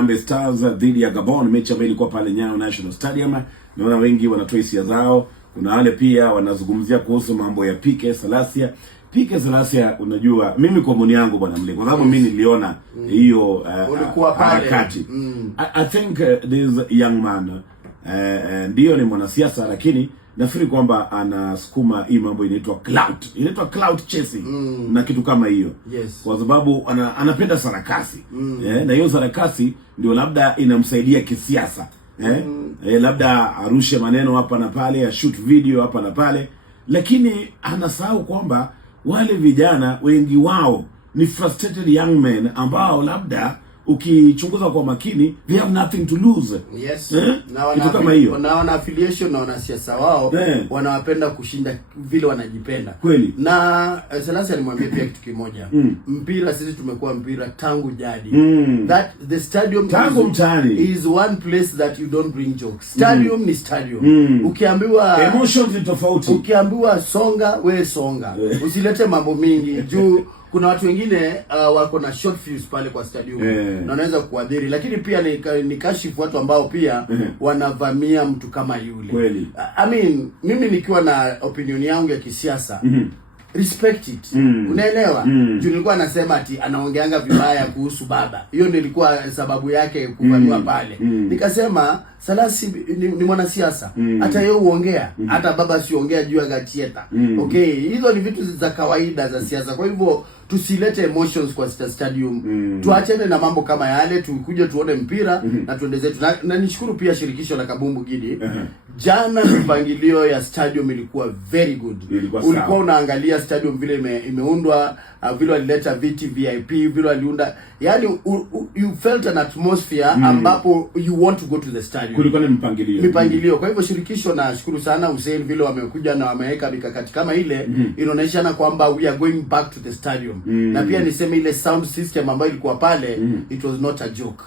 Harambee Stars dhidi ya Gabon, mechi ambayo ilikuwa pale Nyayo National Stadium. Naona wengi wanatoa hisia zao. Kuna wale pia wanazungumzia kuhusu mambo ya PK Salasia. PK Salasia, unajua mimi kwa maoni yangu bwana Mle, kwa sababu mimi niliona hiyo harakati. I think this young man ndio ni mwanasiasa, lakini nafikiri kwamba anasukuma hii mambo inaitwa clout chasing na kitu kama hiyo. Yes. Kwa sababu anapenda sarakasi. Na hiyo sarakasi ndio labda inamsaidia kisiasa. Labda arushe maneno hapa na pale, ya shoot video hapa na pale, lakini anasahau kwamba wale vijana wengi wao ni frustrated young men ambao labda ukichunguza kwa makini they have nothing to lose. Yes. Kitu kama hiyo. Wanaona affiliation na wanasiasa wao wanawapenda kushinda vile wanajipenda. Kweli. Na Salasia alimwambia pia kitu kimoja. Mpira, sisi tumekuwa mpira tangu jadi. That the stadium is one place that you don't bring jokes. Stadium ni stadium. Ukiambiwa emotions ni tofauti. Ukiambiwa songa, we songa. Usilete mambo mingi juu kuna watu wengine wako na short fuse pale kwa stadium na wanaweza kuadhiri, lakini pia ni kashifu watu ambao pia wanavamia mtu kama yule. Kweli. I mean, mimi nikiwa na opinion yangu ya kisiasa, respect it. Unaelewa? Juu nilikuwa nasema ati anaongeanga vibaya kuhusu baba. Hiyo ndio ilikuwa sababu yake kufanywa pale. Nikasema Salasi ni mwanasiasa. Hata yeye uongea, hata baba siongea juu ya Gacheta. Okay, hizo ni vitu za kawaida za siasa. Kwa hivyo tusilete emotions kwa stadium. Tuachane na mambo kama yale, tukuje tuone mpira na tuende zetu. Na nishukuru pia shirikisho la Kabumbu Gidi. Jana mipangilio ya stadium ilikuwa very good. Ulikuwa unaangalia stadium vile imeundwa, vile walileta viti VIP, vile waliunda, yani you felt an atmosphere ambapo you want to go to the stadium. Kulikuwa ni mpangilio. Kwa hivyo shirikisho, na shukuru sana Hussein vile wamekuja na wameweka mikakati kama ile, inaonyeshana kwamba we are going back to the stadium. Na pia niseme ile sound system ambayo ilikuwa pale, it was not a joke.